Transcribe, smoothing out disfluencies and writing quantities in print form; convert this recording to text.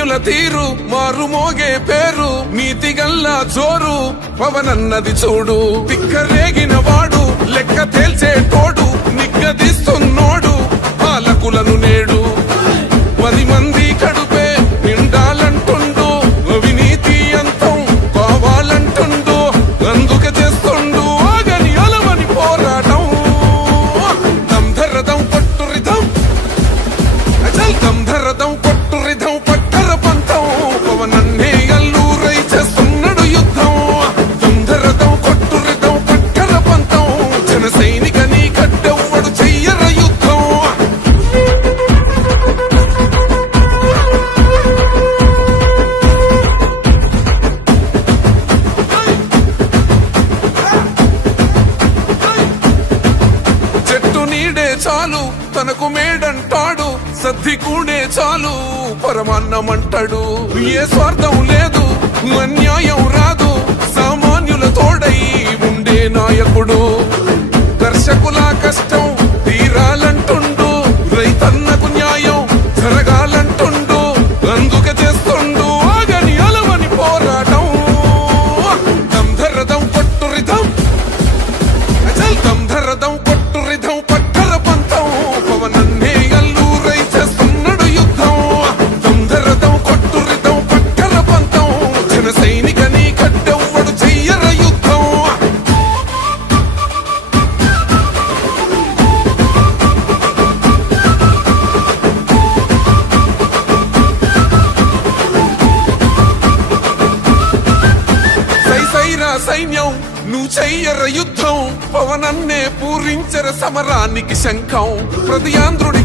మహనీయుల తీరు మారుమోగే పేరు నీతిగల్లా జోరు పవనన్నది చూడు తిక్కరేగిన వాడు లెక్క తేల్చే తోడు నిగ్గదీస్తున్నోడు పాలకులను నేడు 10 మంది కడుపే నిండాలంటుండు అవినీతి అంతం కావాలంటుండు అందుకే చేస్తుండు ఆగని అలవని పోరాటం దంధరదం పట్టురిదం అచల్ దంధరదం పట్టురిదం పట్టర పంతం పవనన్నే అల్లూరై చేస్తున్నాడు యుద్ధం దంధరదం కొట్టురిదం పట్టర పంతం జన సైనిక నీ కట్టెవ్వడు చెయ్యర యుద్ధం చెట్టు నీడే చాలు తనకు మేడంటాడు సద్ది కూడే చాలు పరమాన్నమంటాడు ఏ స్వార్థం లేదు అన్యాయం రాదు సామాన్యుల తోడై ఉండే నాయకుడు కర్షకుల కష్టం తీరాలంటుండు రైతన్నకు న్యాయం జరగాలంటుండు అందుకే చేస్తుండు ఆగని అలవని పోరాటం దంధరదం కొట్టురిదం అచల్ దంధరదం కొట్టురిదం పట్టర పంతం పవనన్నే అల్లూరై చేస్తున్నాడు యుద్ధం దంధరదం కొట్టురిదం పట్టర పంతం జన సైనిక నీ కట్టెవ్వడు చెయ్యర యుద్ధం సైసైరా సైన్యం నువ్వు చెయ్యర యుద్ధం పవనన్నే పూరించర సమరానికి శంఖం ప్రతి ఆంధ్రుడి